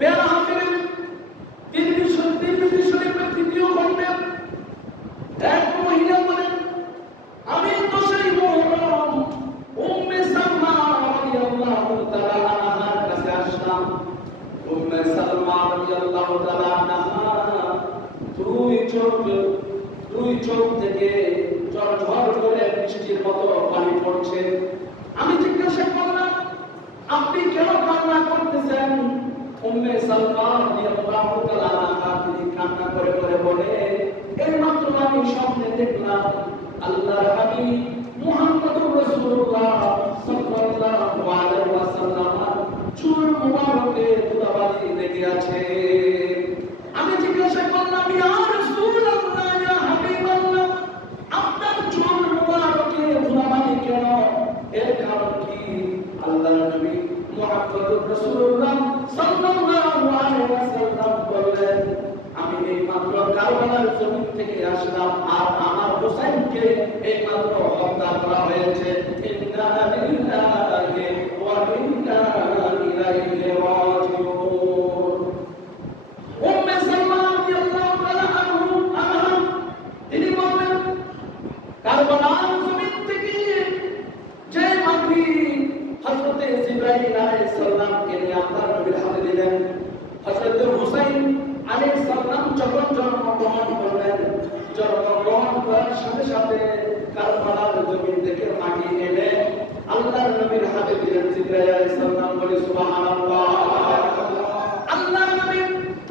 পেয়ারা হাফিজ তিরমিজি শরীফের তৃতীয় খণ্ডে এক মহিলা বলেন, আমি তো সেই মুহররম উম্মে সালমা রাদিয়াল্লাহু তাআলা আনহার কাছে আসলাম। উম্মে সালমা রাদিয়াল্লাহু তাআলা আনহা দুই চোখ থেকে ঝরঝর করে বৃষ্টির মতো পানি পড়ছে। আমি জিজ্ঞাসা করলাম, আপনি কেন কান্না করতেছেন? উম্মে সালমা রাদিয়াল্লাহু তাআলা আনহা তিনি কান্না করে করে বলে, এইমাত্র আমি স্বপ্নে দেখলাম আল্লাহর হাবিব মুহাম্মদুর রাসূলুল্লাহ সাল্লাল্লাহু আলাইহি ওয়াসাল্লাম চুল মুবারকে ধুলাবালি লেগে আছে। আমি জিজ্ঞাসা করলাম, ইয়া রাসূলুল্লাহ, ইয়া হাবিবাল্লাহ, আপনার চুল মুবারকে ধুলাবালি কেন? এর কারণ কি? আল্লাহর নবী মুহাম্মদুর রাসূলুল্লাহ সাল্লাল্লাহু আলাইহি ওয়াসাল্লাম বললেন, আমি এইমাত্র কারবালার জমিন থেকে আসলাম, আর আমার হোসেনকে এইমাত্র হত্যা করা হয়েছে। ইন্না লিল্লাহি ওয়া ইন্না ইলাইহি রাজিউন। উম্মে সালমা রাদিয়াল্লাহু তাআলা আনহা তিনি বলেন, কারবালার জমিন থেকে যে মাটি হযরত জিবরাইল আলাইহিস সালামকে নিয়ে আল্লাহর নবীর হাতে দিলেন, হযরত হুসাইন আলাইহিস সালাম যখন জন্মগ্রহণ করলেন, জন্মগ্রহণ করার সাথে সাথে কারবালার জমিন থেকে মাটি এনে আল্লাহর নবীর হাতে দিলেন। জিবরাইল আলাইহিস সালাম বলে সুবহানাল্লাহ। আল্লাহর নবী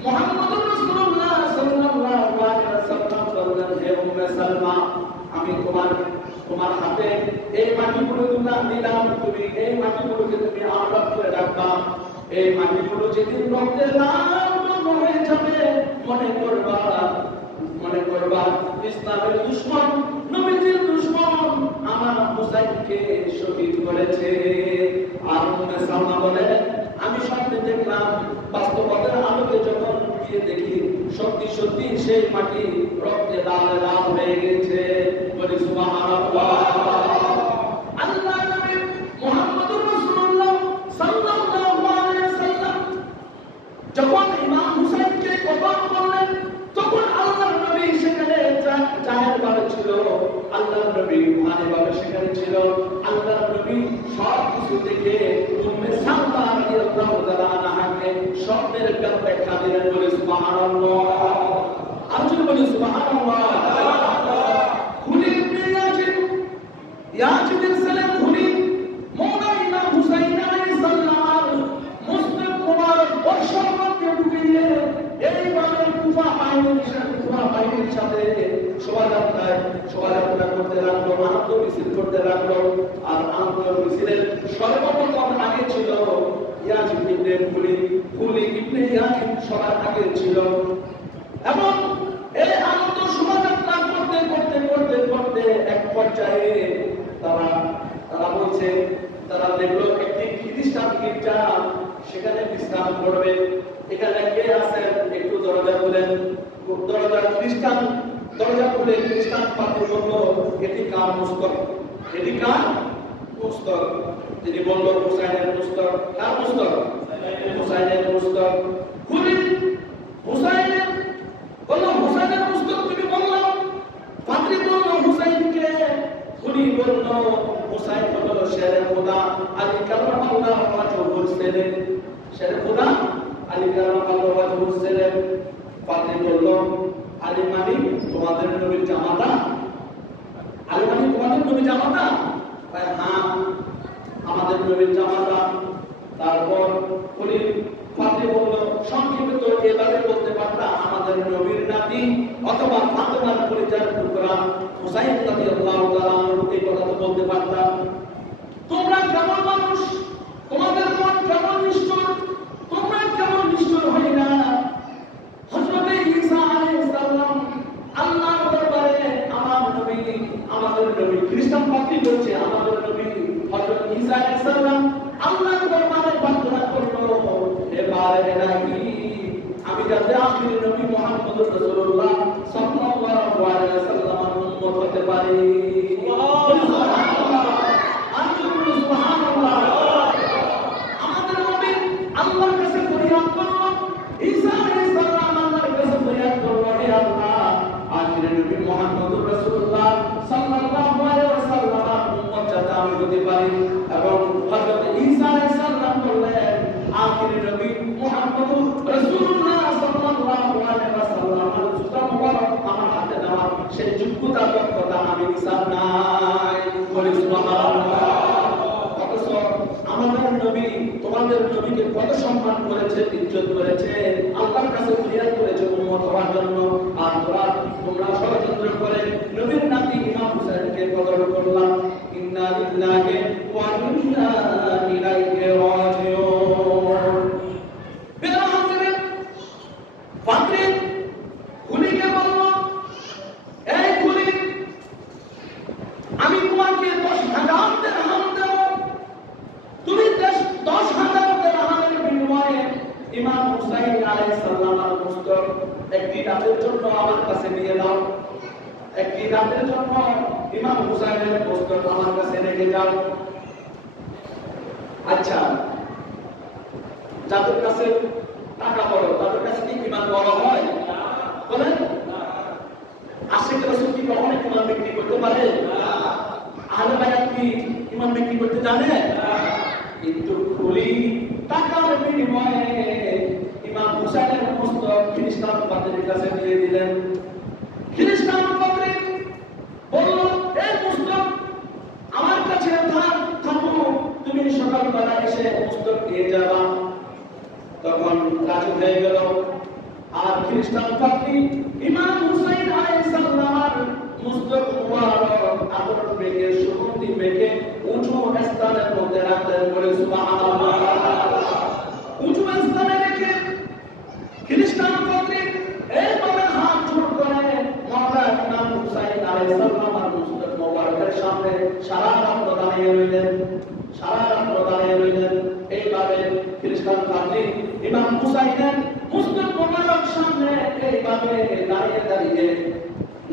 মুহাম্মদুর রাসূলুল্লাহ সাল্লাল্লাহু আলাইহি ওয়াসাল্লাম বললেন, হে উম্মে সালমা, আমি তোমার হাতে এই মাটিগুলো দিলাম, তুমি এই মাটিগুলোকে তুমি আলাদা করে রাখবা। এই মাটিগুলো যেদিন রক্তে লাল হয়ে যাবে, মনে করবা ইসলামের দুশমন, নবীজির দুশমন আমার হুসাইনকে শহীদ করেছে। আর উম্মে সালমা বলে, আমি স্বপ্নে দেখলাম, বাস্তবতার আলোকে যখন গিয়ে দেখি সত্যি সত্যি সেই মাটি রক্তে লাল লাল হয়ে গেছে। বলি সুবহানাল্লাহ। আল্লাহর নবী মুহাম্মদুর রাসূলুল্লাহ সাল্লাল্লাহু আলাইহি ওয়াসাল্লাম যখন ইমাম হুসাইনকে কতল করলেন, তখন আল্লাহর নবী সেখানে জাহের ভাবে ছিল, আল্লাহর নবী মানে ভাবে সেখানে ছিল। আল্লাহর নবী সব কিছু দেখে উম্মে সালমা রাদিয়াল্লাহু তাআলা আনহাকে স্বপ্নের ব্যাখ্যা দিলেন। বলে সুবহানাল্লাহ। আর যদি বলি সুবহানাল্লাহ। খুলি ইবনে ইয়াজিদের ছেলে খুলি মওলা ইমাম হুসাইন আলাইহিস সালাম মুসলিম মুবারক বর্ষার মধ্যে ঢুকিয়ে এইভাবে কুফা বাহিনীর সাথে শোভাযাত্রা করতে লাগলো, আনন্দ মিছিল করতে লাগলো। আর আনন্দ মিছিলের সর্বপ্রথম আগে ছিল ইয়াজিদ ইবনে খুলি ইবনে ইয়াজিদ সবার আগে ছিল। এবং এই আনন্দ শোভাযাত্রা করতে এক পর্যায়ে তারা বলছে, তারা দেখলো একটি খ্রিস্টান গির্জা, সেখানে বিশ্রাম করবে। এখানে কে আছেন একটু দরজা খুলেন। দরজা খুলে খ্রিস্টান পাত্র বলল, এটি কার মুস্তক? এটি কার মুস্তক? তিনি বলল, হুসাইনের মুস্তক। কার মুস্তক? হুসাইনের মুস্তক। খুলি হুসাইনের বলল, হুসাইনের মুস্তক তুমি বললো। পাত্রী বলল হুসাইনকে। খুলি বলল, হুসাইন হলো শেরে খোদা আলী কারামাল্লাহু ওয়াজহুর ছেলে। শেরে খোদা আলী কারামাল্লাহু ওয়াজহুর ছেলে। পাত্রী বলল, আলী মানে তোমাদের নবীর জামাতা? আলী মানে তোমাদের নবীর জামাতা? হ্যাঁ, আমাদের নবীর জামাতা। তারপর খুলি পাত্রী বলল, সংক্ষেপে তো এভাবে বলতে পারতা আমাদের নবীর নাতি অথবা ফাতেমার পরিচয় টুকরা হুসাইন রাদিয়াল্লাহু তাআলা এই কথা তো বলতে পারতা। তোমরা কেমন মানুষ, তোমাদের মন কেমন নিষ্ঠুর, তোমরা কেমন নিষ্ঠুর হই না। হযরত ঈসা আলাইহিস সালাম আল্লাহর দরবারে আমাদের নবী খ্রিস্টান পাত্রী বলছে, আমাদের নবী হযরত ঈসা আলাইহিস সালাম আল্লাহর দরবারে প্রার্থনা করলো, এবারে ইলাহি আমি যাতে আখির নবী মুহাম্মদুর রাসূলুল্লাহ সাল্লাল্লাহু আলাইহি ওয়াসাল্লামের উম্মত হতে পারি। সুবহানাল্লাহ। সুবহানাল্লাহ। আমাদের নবী আল্লাহর কাছে ফরিয়াদ করলো, হতে পারি। এবং হযরত ঈসা আলাইহিস সালাম বললেন আখির নবী মুহাম্মদুর রাসূলুল্লাহ সাল্লাল্লাহু আলাইহি ওয়াসাল্লামের জুতা মুবারক আমার হাতে দেওয়ার সেই যোগ্যতা দক্ষতা আমি ঈসা নাই। বলি সুবহানাল্লাহ। অথচ আমাদের নবী তোমাদের নবীকে কত সম্মান করেছে, ইজ্জত করেছে, আল্লাহর কাছে ফরিয়াদ করেছে উম্মত হওয়ার জন্য। আর তোমরা ষড়যন্ত্র করে নবীর নাতি ইমাম হুসাইনকে কতল করলাম। ইন্না লিল্লাহি ওয়া ইন্না ইলাইহি রাজিউন। বেরাহাতের পাত্রে খুলিকে বলল, এই খুলি, আমি তোমাকে 10,000 দিরহাম দেব, তুমি 10,000 দিরহামের বিনিময়ে ইমাম হুসাইন আলাইহিস সালামের মুস্তক একটি রাতের জন্য আমার কাছে নিয়ে দাও। একটি রাতের জন্য ইমাম হুসাইনের মুস্তক আমার কাছে রেখে যাও। আচ্ছা, যাদের কাছে টাকা বড় তাদের কাছে কি ইমান বড় হয়? বলেন, আশিক রাসূল কি কখনো ইমান বিক্রি করতে পারে? আহলে বায়াত কি ইমান বিক্রি করতে জানে? কিন্তু খুলি টাকার বিনিময়ে ইমাম হুসাইনের মুস্তক খ্রিস্টান পাদ্রীর কাছে দিয়ে দিলেন। খ্রিস্টান পাদ্রী বলল, এই মুস্তক আমার কাছে থাকো, তুমি সকালবেলা এসে মুস্তক নিয়ে যাবা। তখন রাজি হয়ে গেল। আর খ্রিস্টান পাদ্রী ইমাম হুসাইন আলাইহিস সালামের মুস্তক মুবারক আতর মেখে সুগন্ধি মেখে উঁচু স্থানের মধ্যে রাখলেন। বলে সুবহানাল্লাহ। উঁচু স্থানে রেখে খ্রিস্টান পাদ্রী এইভাবে হাত জোড় করে মাওলা ইমাম হুসাইন আলাইহিস সালামের মুস্তক মুবারকের সামনে সারা রাত দাঁড়িয়ে রইলেন। সারা রাত দাঁড়িয়ে রইলেন। এইভাবে খ্রিস্টান পাদ্রী ইমাম হুসাইনের মুস্তক মুবারক সামনে এইভাবে দাঁড়িয়ে দাঁড়িয়ে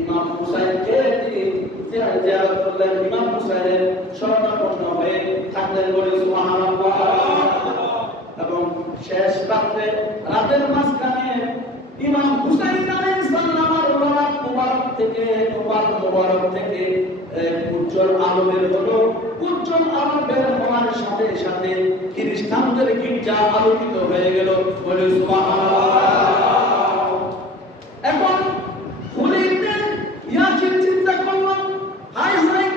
ইমাম হুসাইনকে জিয়ারত করলেন। ইমাম হুসাইনের শরণাপন্ন হয়ে থাকলেন। বলে সুবহানাল্লাহ। এবং শেষ রাতের মাঝখানে ইমাম হুসাইন আলাইহিস সালামের রওয়াত মুবারক থেকে উজ্জ্বল আলো বের হলো। উজ্জ্বল আলো বের হওয়ার সাথে সাথে খ্রিস্টানদের গির্জা আলোকিত হয়ে গেল। বলে সুবহানাল্লাহ। এখন ইয়াসিন চিন্তা করল, হায় হায়,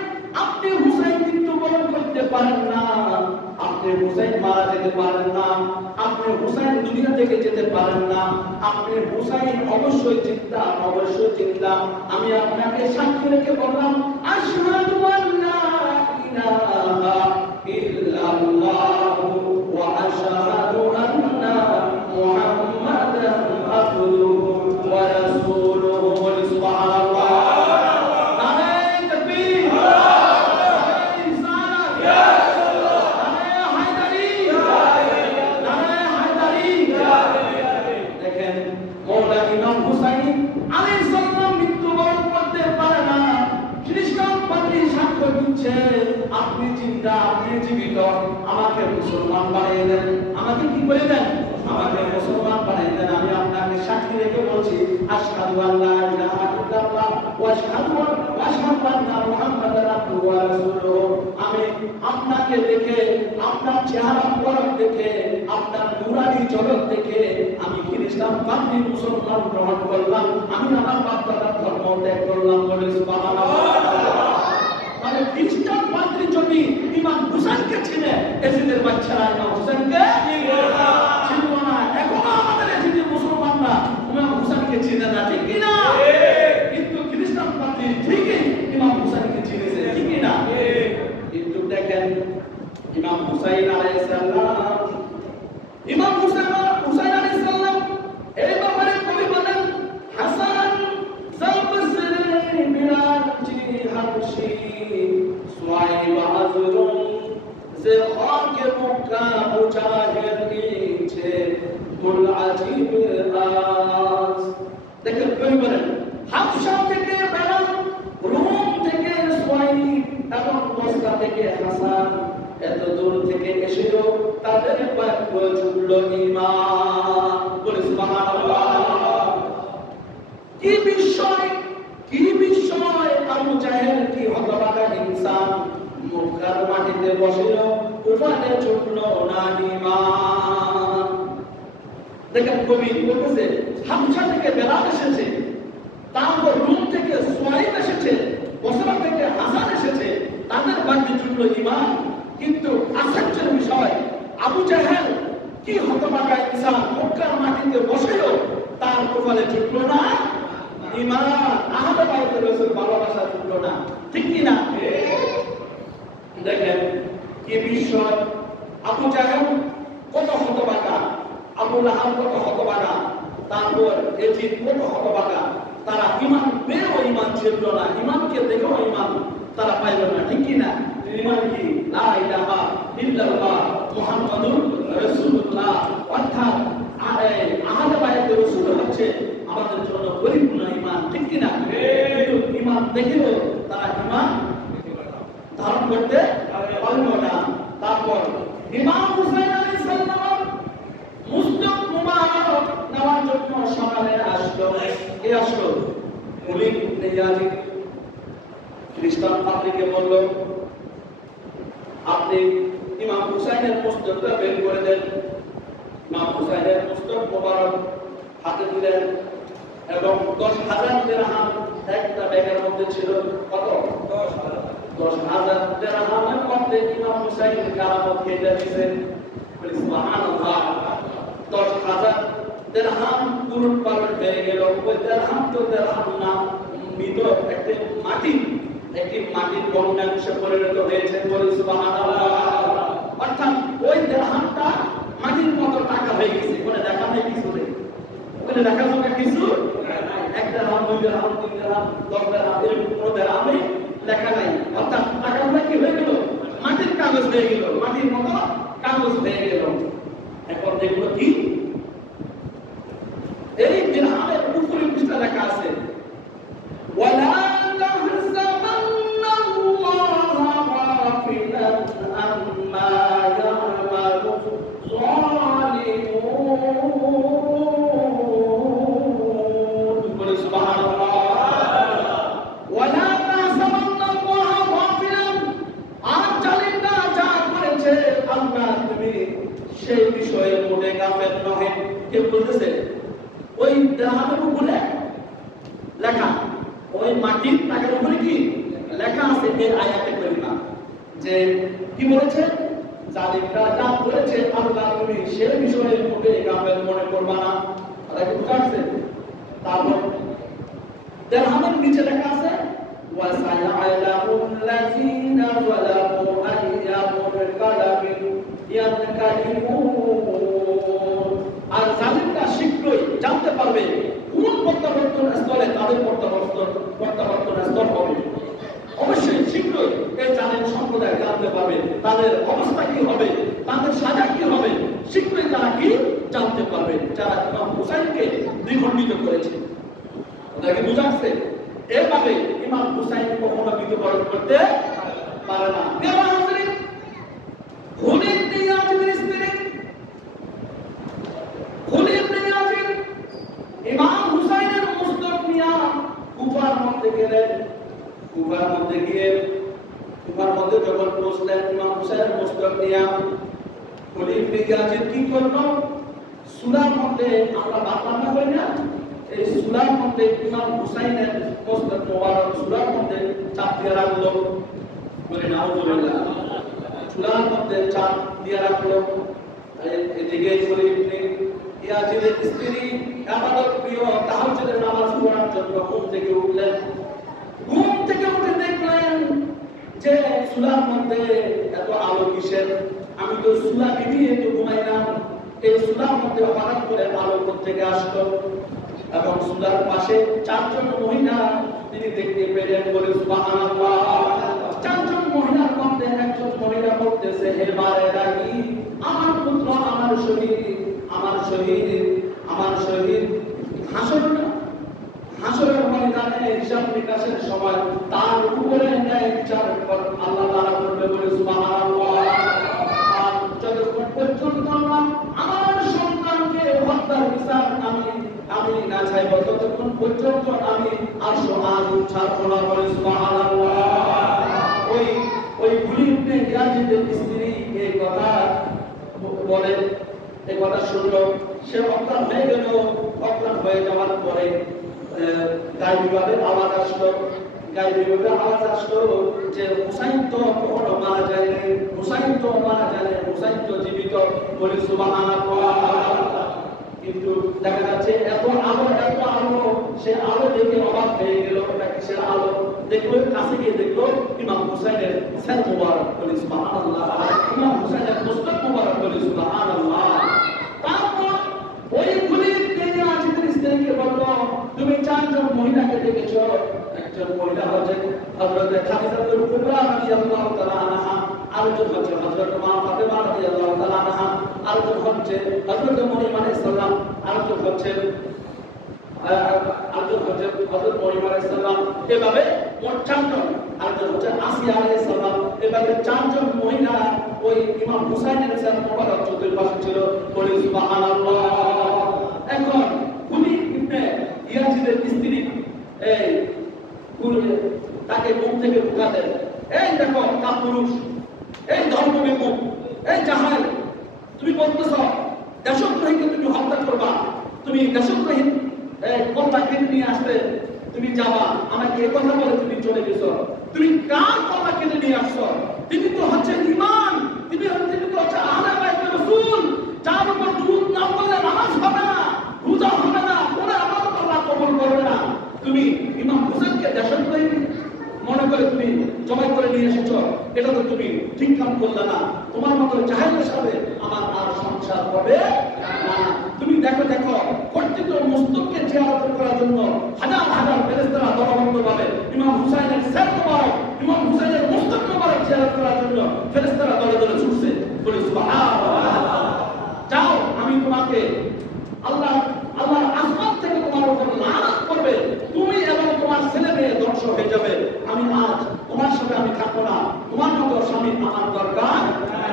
আপনি হুসাইন মৃত্যুবরণ করতে পারেন না, আপনি হুসাইন মারা যেতে পারেন না, আপনি হুসাইন দুনিয়া থেকে যেতে পারেন না, আপনি হুসাইন অবশ্যই চিন্তা, অবশ্যই চিন্তা। আমি আপনাকে সাক্ষী রেখে বললাম, আশহাদু আল্লা ইলাহা ইল্লাল্লাহু ওয়া আশহাদু আন্না মুহাম্মাদান আবদুহু ওয়া রাসূলুহু। সুবহানাল্লাহ। আপনি চিন্তা, আপনি জীবিত, আমাকে মুসলমান বানিয়ে দেন। আমাকে কি করে দেন? আমাকে মুসলমান বানিয়ে দেন। আমি আপনাকে সাক্ষী রেখে বলছি, আশহাদু আল্লা ইলাহা ইল্লাল্লাহ ওয়া আশহাদু আন্না মুহাম্মাদান আবদুহু ওয়া রাসূলুহু। আমি আপনাকে দেখে, আপনার চেহারা মুবারক দেখে, আপনার নূরানি জগৎ দেখে আমি খ্রিস্টান পাদ্রী মুসলমান গ্রহণ করলাম। আমি আমার বাপ দাদার ধর্ম ত্যাগ করলাম। বলে সুবহানাল্লাহ। মানে খ্রিস্টান পাদ্রী যদি ইমাম হুসাইনকে চিনে, এজিদের বাচ্চারা ইমাম হুসাইনকে চিনবে না। এখনো আমাদের এজিদের মুসলমানরা ইমাম হুসাইনকে চিনে না, ঠিক কি না? কিন্তু খ্রিস্টান পাদ্রী ঠিকই ইমাম হুসাইনকে চিনেছে, ঠিক কি না? কিন্তু দেখেন ইমাম হুসাইন আলাইহিস সালাম, ইমাম হুসাইন আলাইহিস সালাম এই ব্যাপারে কবি বলেন, হাসান জাবসরি মিরাজি হাবশি সুয়াইব আযরুন যে খাকে মক্কা মুজাহির নিচে কুল আজিব আজ। দেখেন কবি বলেন, হাবশা থেকে বেলাল, রোম থেকে সুয়াইব এবং বসরা থেকে হাসান এত দূর থেকে এসেও তাদের পায়ে ঝুলল ঈমান। বলে সুবহানাল্লাহ। কি বিস্ময়, কি বিস্ময়! আবু জাহেল কি হতভাগা ইনসান মক্কার মাটি বসিল তুফানে ছুটলো না ঈমান। দেখেন কবি বলতেছে হামসা থেকে বেলাল এসেছে, তারপর রুম থেকে সুয়াইব এসেছে, বসরা থেকে হাসান এসেছে, তাদের বাড়িতে ছুটলো ঈমান। কিন্তু আশ্চর্যের বিষয় আবু জাহেল কি হতভাগা ইনসান মক্কার মাটিতে বসেও তার কপালে ছুটলো না ঈমান। আহলে বাইত রাসূল ভালোবাসা ছুটলো না, ঠিক কি না? দেখেন কি বিষয়, আবু জাহেল কত হতভাগা, আবু লাহাব কত হতভাগা, তারপর এজিদ কত হতভাগা। তারা ঈমান পেয়েও ঈমান ছিল না, ঈমানকে দেখেও ঈমান তারা পাইল না, ঠিক কি না? ঈমান কি? লা ইলাহা ইল্লাল্লাহ মুহাম্মাদুর রাসূলুল্লাহ। অর্থাৎ আহলে বাইত রাসূল হচ্ছে আমাদের জন্য পরিপূর্ণ ঈমান, ঠিক কি না? ঈমান দেখেও তারা ঈমান ধারণ করতে পারল না। তারপর ইমাম হুসাইন আলাইহিস সালাম মুসলিম মুবারক নেওয়ার জন্য সকালে আসলো। কে আসলো? খলিল ইবনে ইয়াজিদ খ্রিস্টান পাদ্রীকে বলল, আপনি ইমাম হুসাইনের মস্তকটা বের করে দেন। ইমাম হুসাইনের মস্তক মুবারক হাতে দিলেন এবং 10,000 দিরহাম একটা ব্যাগের মধ্যে ছিল। কত? 10,000 দিরহামের মধ্যে ইমাম হুসাইন কারামত কেটে দিয়েছেন। সুবহানাল্লাহ। 10,000 দিরহাম পুরুষ পালন হয়ে গেল। ওই দিরহাম তো দিরহাম না, মৃত একটি মাটির বর্ণাংশে পরিণত হয়েছে। সুবহানাল্লাহ। অর্থাৎ ওই দিরহামটা মাটির মতো টাকা হয়ে গেছে। কোনো দেখা নেই কিছু নেই, কোনো দেখা যাবে কিছু এক দিরহাম, 2 দিরহাম, 3 দিরহাম, 10 দিরহাম, এরকম কোনো দিরহামে লেখা নাই। অর্থাৎ টাকাটা কি হয়ে গেল? মাটির কাগজ হয়ে গেল, মাটির মতো কাগজ হয়ে গেল। এখন দেখলো কি এই দিরহামের উপরে পৃষ্ঠা লেখা আছে, ওয়ালা তাহসাবান্নাল্লাহা গাফিলান আম্মা ইয়া'মালু যালিমুন। বলে সুবহানাল্লাহ। ওয়ালা তাহসাবান্নাল্লাহা গাফিলান, আর জালিমরা যা করেছে আল্লাহ তুমি সেই বিষয়ে মোটে গাফেল নহে। কে বলতেছে? ওই দিরহামের উপরে লেখা, ওই মাটির টাকার উপরে কি লেখা আছে? এই আয়াতে কারিমা যে কি বলেছে? জালিমরা যা করেছে আল্লাহ তুমি সেই বিষয়ে মোটে গাফেল মনে করবা না। এটা কি বুঝাচ্ছে? তারপর দিরহামের নিচে লেখা আছে ওয়া সায়ালামুল্লাযীনা যালামু আইয়ামুল কালামিন ইয়ানকালিমুন। আর জালিমরা শীঘ্রই জানতে পারবে কোন প্রত্যাবর্তন স্থলে তাদের প্রত্যাবর্তন স্থল হবে। অবশ্যই শীঘ্রই এই জালিম সম্প্রদায় জানতে পারবে তাদের অবস্থা কি হবে, তাদের সাজা কি হবে। শীঘ্রই তারা কি জানতে পারবে যারা ইমাম হুসাইনকে দ্বিখণ্ডিত করেছে। ওদেরকে বুঝাচ্ছে এভাবে ইমাম হুসাইন কখনো বিতর্ক করতে পারে না। খলিল ইবনে ইয়াজিদের স্ত্রী খলিল ইবনে ইয়াজিদ ইমাম হুসাইনের মস্তক নিয়ে কুফার মধ্যে গেলেন। কুফার মধ্যে যখন পৌঁছলেন ইমাম হুসাইনের মস্তক নিয়ে, খলিল ইবনে ইয়াজিদ কি করলো? সূরার মধ্যে আমরা বাংলা করি না, এই সূরার মধ্যে ইমাম হুসাইনের মস্তক মোবারক সূরার মধ্যে চাপ দিয়ে রাখলো। বলে নাউযুবিল্লাহ। সূরার মধ্যে চাপ দিয়ে রাখলো। এদিকে খলিল ইবনে ইয়াজিদের স্ত্রী ইবাদত প্রিয় তাহাজ্জুদের নামাজ পড়ার জন্য ঘুম থেকে উঠলেন। ঘুম থেকে উঠে দেখলেন যে সূরার মধ্যে এত আলো কিসের? আমি তো সূরা বিবিয়ে তো ঘুমাইলাম, এই সূরার মধ্যে হঠাৎ করে আলো থেকে আসলো এবং সূরার পাশে 4 জন মহিলা তিনি দেখতে পেলেন। বলে সুবহানাল্লাহ। 4 জন মহিলার মধ্যে একজন মহিলা বলতেছে, হে বারে রাখি আমার পুত্র, আমার শহীদ, আমার শহীদ, আমার শহীদ হাসরের ময়দানে হিসাব নিকাশের সময় তার উপরে ন্যায় বিচার আল্লাহ তাআলা করবে। বলে সুবহানাল্লাহ। আর যতক্ষণ পর্যন্ত আমার সন্তানকে হত্যার বিচার আমি না চাইব ততক্ষণ পর্যন্ত আমি আরশ ছাড়ব না। বলে সুবহানাল্লাহ। ওই গুলি ইবনে ইয়াজিদের স্ত্রী এই কথা বলে, এই কথা শুনলো, সে অজ্ঞান হয়ে গেল। অজ্ঞান হয়ে যাওয়ার পরে গায়ে বিভাগের আওয়াজ আসলো, গায়ে বিভাগের আওয়াজ আসলো যে হুসাইন তো কখনো মারা যায়নি, হুসাইন তো মারা যায়নি, হুসাইন তো জীবিত। বলি সুবহানাল্লাহ। কিন্তু দেখা যাচ্ছে এত আলো, এত আলো, সে আলো দেখে অবাক হয়ে গেল। এটা কিসের আলো? দেখলো, কাছে গিয়ে দেখলো ইমাম হুসাইনের সেন মুবারক। বলি সুবহানাল্লাহ। ইমাম হুসাইনের মুস্তাক মুবারক। বলি সুবহানাল্লাহ। তারপর ওই গুলি টেনে আজিদের স্ত্রীকে বলল, তুমি চারজন মহিলাকে দেখেছো, একজন মহিলা হচ্ছে হযরত খাদিজাতুল কুবরা রাদিয়াল্লাহু তাআলা আনহা, আরেকজন হচ্ছে হযরত মা ফাতেমা রাদিয়াল্লাহু তাআলা আনহা, আরেকজন হচ্ছে হযরত মরিয়ম আলাইহিস সালাম, আরেকজন হচ্ছে হযরত মরিয়ম আলাইহিস সালাম। এভাবে মোট চারজন, আরেকজন হচ্ছে আসিয়া আলাইহিস সালাম। এভাবে চারজন মহিলা ওই ইমাম হুসাইনের সাথে মোবারক চতুর্পাশে ছিল। বলি সুবহানাল্লাহ। এখন উনি ইবনে ইয়াজিদের স্ত্রী এই তাকে মুখ থেকে ঢুকাতেন, এই দেখো কাপুরুষ, এই ধর্মবিমুখ, এই জাহাল, তুমি বলতেছ দেশদ্রোহীকে তুমি হত্যা করবা, তুমি দেশদ্রোহী কন্যা কেটে নিয়ে আসবে, তুমি যাবা, আমাকে এ কথা বলে তুমি চলে গেছো। তুমি কার কন্যা কেটে নিয়ে আসছো? তিনি তো হচ্ছে ইমাম, তিনি তো হচ্ছে আহলে বাইত রাসূল, যার উপর দুরূদ না পড়লে নামাজ হবে না, রোজা হবে না, কোন ইবাদত আল্লাহ কবুল করবে না। তুমি ইমাম হুসাইনকে দেশদ্রোহী মনে করে তুমি জবাই করে নিয়ে এসেছো, এটা তো তুমি ঠিক কাম করলে না। তোমার মতো জাহেলের সাথে আমার আর সংসার হবে না। তুমি দেখো দেখো কর্তৃত্ব মুস্তককে জিয়ারত করার জন্য হাজার হাজার ফেরেশতারা দলবদ্ধভাবে ইমাম হুসাইনের সের মুবারক, ইমাম হুসাইনের মুস্তক মুবারক জিয়ারত করার জন্য ফেরেশতারা দলে দলে ছুটছে। বলি সুবহানাল্লাহ। যাও, আমি তোমাকে আল্লাহ আসমান থেকে তোমার উপর লানত করবে, তুমি এবং তোমার ছেলে মেয়ে ধ্বংস হয়ে যাবে। আমি আজ তোমার সাথে আমি থাকবো না, তোমার মতো স্বামী আমার দরকার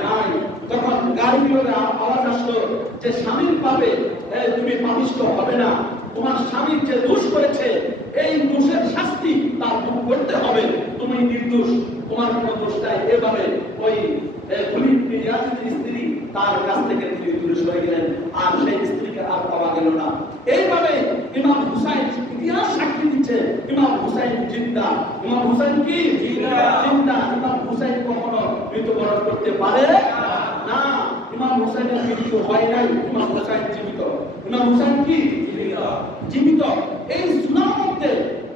নাই। তখন গাড়ি বিভাগে আওয়াজ আসলো যে স্বামীর পাবে তুমি পাপিষ্ঠ হবে না, তোমার স্বামী যে দোষ করেছে এই দোষের শাস্তি তার ভোগ করতে হবে, তুমি নির্দোষ, তোমার কোনো দোষ নাই। এভাবে ওই ইয়াজিদের স্ত্রী তার কাছ থেকে তিনি দূরে সরে গেলেন, আর সেই স্ত্রীকে আর পাওয়া গেল না। এইভাবে ইমাম হুসাইন ইতিহাস সাক্ষী দিচ্ছে ইমাম হুসাইন জিন্দা। ইমাম হুসাইন কি জিন্দা? ইমাম হুসাইন কখনো মৃত্যুবরণ করতে পারে না। ইমাম হুসাইনের মৃত্যু হয় নাই, ইমাম হুসাইন জীবিত। ইমাম হুসাইন কি জীবিত? এই সুনার মধ্যে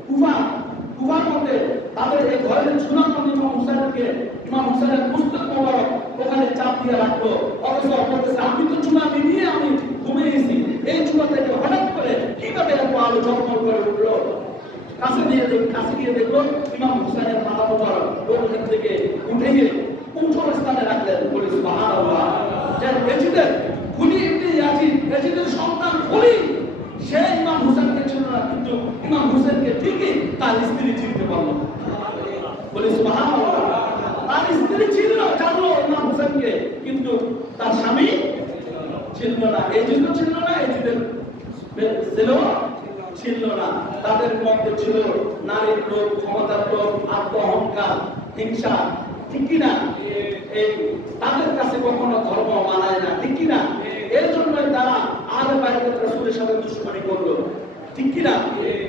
কুফার মধ্যে তাদের এই ঘরের সুনার মধ্যে ইমাম হুসাইনের মুস্তাক মুবারক ওখানে চাপ দিয়ে রাখলো। অথচ বলতেছে আমি তো চুলা নিয়ে আমি ঘুমিয়েছি, এই চুলা থেকে হঠাৎ করে কিভাবে এত আলো ঝলমল করে উঠলো। কাছে গিয়ে দেখলো ইমাম হুসাইনের মাথা মুবারক ওখান থেকে উঠে গিয়ে উঁচু স্থানে রাখলেন। বলি সুবহানাল্লাহ। যে এজিদের খুনি ইবনে ইয়াজিদ, এজিদের সন্তান খুনি, সে ইমাম হুসাইনকে ছিল না, কিন্তু ইমাম হুসাইনকে ঠিকই তার স্ত্রী চিনতে পারলো। বলি সুবহানাল্লাহ। তার স্ত্রী ছিল, জানলো ইমাম হুসাইনকে, কিন্তু তার স্বামী ছিল না। এজিদ ছিল না, এজিদের ছিল না। তাদের মধ্যে ছিল নারীর লোভ, ক্ষমতার লোভ, আত্ম অহংকার, হিংসা, ঠিক কিনা? এই তাদের কাছে কখনো ধর্ম মানায় না, ঠিক কিনা? এর জন্যই তারা আহলে বাইত রাসূলের সাথে দুশমনি করলো, ঠিক কিনা?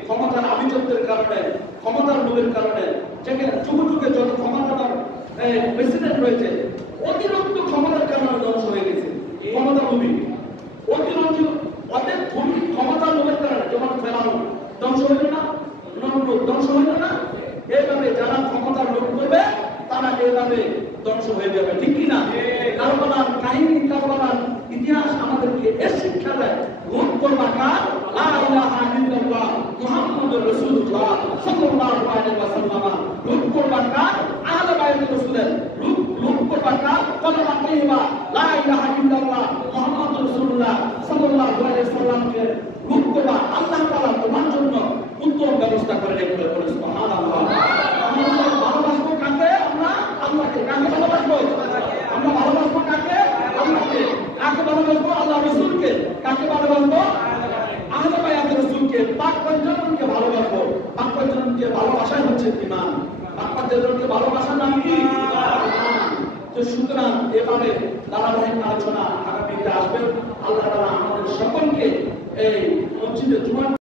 ক্ষমতার আভিজাত্যের কারণে, ক্ষমতার লোভের কারণে, যেখানে যুগে যুগে যত ক্ষমতার প্রেসিডেন্ট রয়েছে অতিরিক্ত ক্ষমতার কারণে ধ্বংস হয়ে গেছে। ক্ষমতা লোভী অতিরিক্ত অনেক ক্ষমতার লোভের কারণে যেমন ফেরাউন ধ্বংস হইল না, নমরুদ ধ্বংস হইল না। এইভাবে যারা ক্ষমতার লোভ করবে তারা এইভাবে ধ্বংস হয়ে যাবে, ঠিক কিনা? কারবালার কাহিনী, কারবালার ইতিহাস আমাদেরকে এর শিক্ষা দেয়। ভোট করবা কার? লা ইলাহা ইল্লাল্লাহ মুহাম্মাদুর রাসূলুল্লাহ সাল্লাল্লাহু আলাইহি ওয়াসাল্লাম। ভোট করবা কার? আহলে বাইত রাসূলের। ভোট করবা কার? কলমা তাইয়্যিবা লা ইলাহা ইল্লাল্লাহ মুহাম্মাদুর রাসূলুল্লাহ সাল্লাল্লাহু আলাইহি ওয়াসাল্লামকে ভোট করবা। আল্লাহ তাআলা তোমার জন্য উত্তম ব্যবস্থা করে রেখেছে। বলে সুবহানাল্লাহ। আমরা ভালোবাসবো কাকে? আমরা আল্লাহকে। কাকে ভালোবাসবো? আমরা ভালোবাসবো কাকে? আল্লাহকে। কাকে ভালোবাসবো? আল্লাহ রাসূলকে। কাকে ভালোবাসবো? আহলে বাইত রাসূলকে। পাক পঞ্চজনকে ভালোবাসবো। পাক পঞ্চজনকে ভালোবাসাই হচ্ছে ঈমান। পাক পঞ্চজনকে ভালোবাসার নাম কি? কোরআনে ধারাবাহিক আলোচনা আগামীতে আসবে। আল্লাহ তাআলা আমাদের সকলকে এই মসজিদে জুমার